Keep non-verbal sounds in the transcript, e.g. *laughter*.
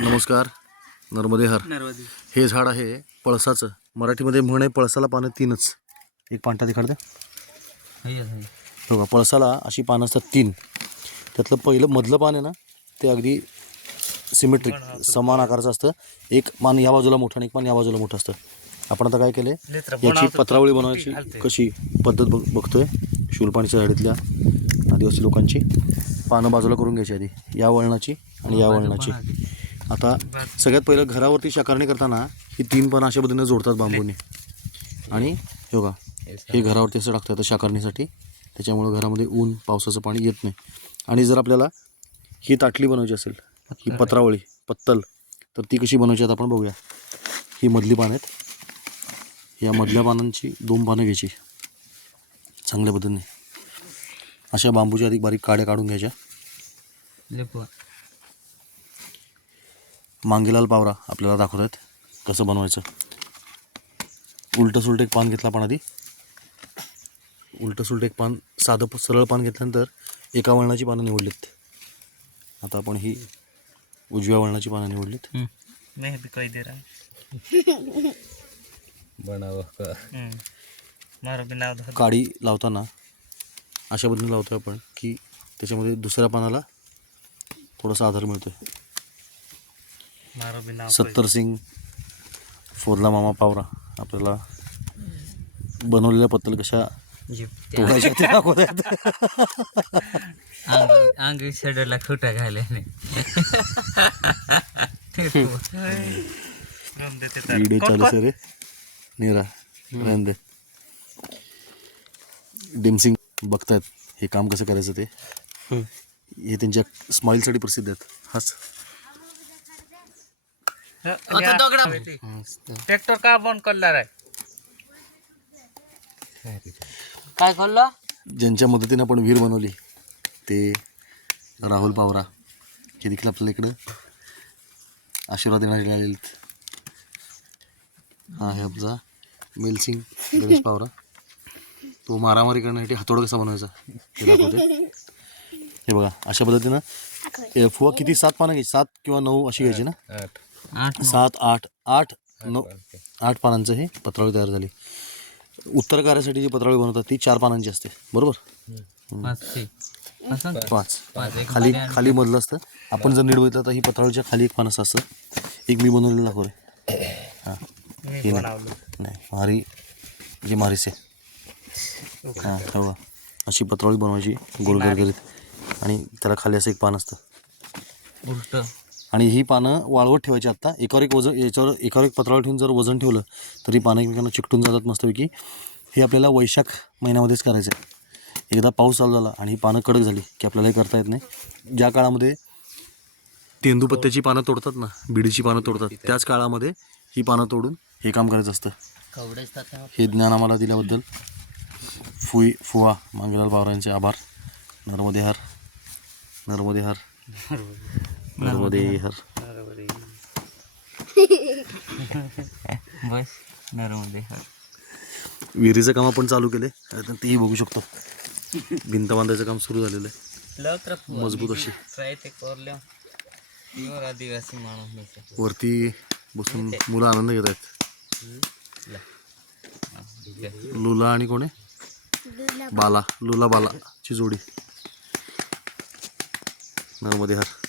नमस्कार. नर्मदे हर. नर्वदी हे झाड आहे पळसाचं. मराठीमध्ये म्हण आहे पळसाला पानं तीनच. एक पांठा तिकडे बघा पळसाला अशी पानं असतात तीन. त्यातलं पहिलं मधलं पान आहे ना ते अगदी सिमेट्रिक समान आकाराचं असतं. एक पान या बाजूला मोठं आणि एक पान या बाजूला मोठं असतं. आपण आता काय केले याची पत्रावळी बनवायची कशी पद्धत बघ बघतोय. शूलपाणीच्या झाडीतल्या आदिवासी लोकांची. पानं बाजूला करून घ्यायची आधी. या वळणाची आणि या वळणाची. आता सगळ्यात पहिलं घरावरती शाकारणी करताना ही तीन पानं अशा पद्धतीने जोडतात बांबूने. आणि हे बघा हे घरावरती असं टाकतात शाकारणीसाठी त्याच्यामुळं घरामध्ये ऊन पावसाचं पाणी येत नाही. आणि जर आपल्याला ही ताटली बनवायची असेल ही पत्रावळी पत्तल तर ती कशी बनवायची आता आपण बघूया. ही मधली पानं आहेत. या मधल्या पानांची दोन पानं घ्यायची. चांगल्या पद्धतीने. अशा बांबूच्या अधिक बारीक काड्या काढून घ्यायच्या. मांगेलाल पावरा आपल्याला दाखवत आहेत कसं बनवायचं. उलटं सुलटं एक पान घेतलं आपण आधी. उलटं सुलटं एक पान साधं प- सरळ पान घेतल्यानंतर एका वळणाची पानं निवडलीत. आता आपण ही उजव्या वळणाची पानं निवडलीत. मैं भी कही दे रहा *laughs* बनावं का? हूँ मारो भी नाव धर काडी लावताना अशा पद्धतीने लावतोय आपण की त्याच्यामध्ये दुसऱ्या पानाला थोडासा आधार नाव सत्तर सिंग फोरला मामा पावरा. आपल्याला बनवलेल्या पत्तल कशा तोडायच्या ते दाखवत आहेत अंग शेडला खोटा घालायने व्हिडिओ चालू सर नेरा डिमसिंग बघतायत हे काम कसं करायचं ते. हे त्यांच्या स्माईलसाठी प्रसिद्ध आहेत. हाच. ट्रॅक्टर का बंद करला रे काय खोललं? ज्यांच्या मदतीने आपण विहीर बनवली ते राहुल पावरा. हे देखील आपल्याला इकडं आशीर्वाद देणारे आलेले आहेत. हा आहे आमचा मेलसिंग गणेश पावरा. तो मारामारी करण्यासाठी हातोडा कसा बनवायचा दाखवते. हे बघा अशा पद्धतीनं हे फुवा किती? सात पानं घ्यायची सात किंवा नऊ अशी घ्यायची ना? आठ सात आठ आठ नऊ आठ पानांचं हे पत्रावळी तयार झाली. उत्तर कार्यासाठी जी पत्रावळी बनवतात ती चार पानांची असते. बरोबर? पाच खाली खाली मधलं असतं. आपण जर नीट बघितलं तर ही पत्रावळीच्या खाली एक पान असं असतं. एक मी बनवलेलं दाखव रे. हां. नाही. नाही. मारी जी मारीस आहे. हां तेव्हा अशी पत्रावळी बनवायची गोल गरगरीत आणि त्याला खाली असं एक पान असतं. आणि ही पानं वाळवत ठेवायची आत्ता एकावर एक वजन याच्यावर एकावर एक पत्रावळ ठेवून जर वजन ठेवलं तरी पानं एकमेकांना चिकटून जातात मस्तपैकी. हे आपल्याला वैशाख महिन्यामध्येच करायचं आहे एकदा पाऊस चालू झाला आणि ही पानं कडक झाली की आपल्याला हे करता येत नाही. ज्या काळामध्ये तेंदूपत्त्याची पानं तोडतात ना बिडीची पानं तोडतात त्याच काळामध्ये ही पानं तोडून हे काम करायचं असतं. हे ज्ञान आम्हाला दिल्याबद्दल फुई फुवा मांगेलाल पवारांचे आभार. नर्मदे हर. नर्मदे हर. नर्मदे *laughs* हर बस नरमध्ये विहिरीचं काम आपण चालू केले आता तेही बघू शकतो. भिंत बांधायचं काम सुरू झालेलं आहे. लवकर मजबूत अशी. आदिवासी माणूस वरती बसून मुलं आनंद घेत आहेत. लुला आणि कोण आहे? बाला. लुला बाला ची जोडी. नर्मदे हर.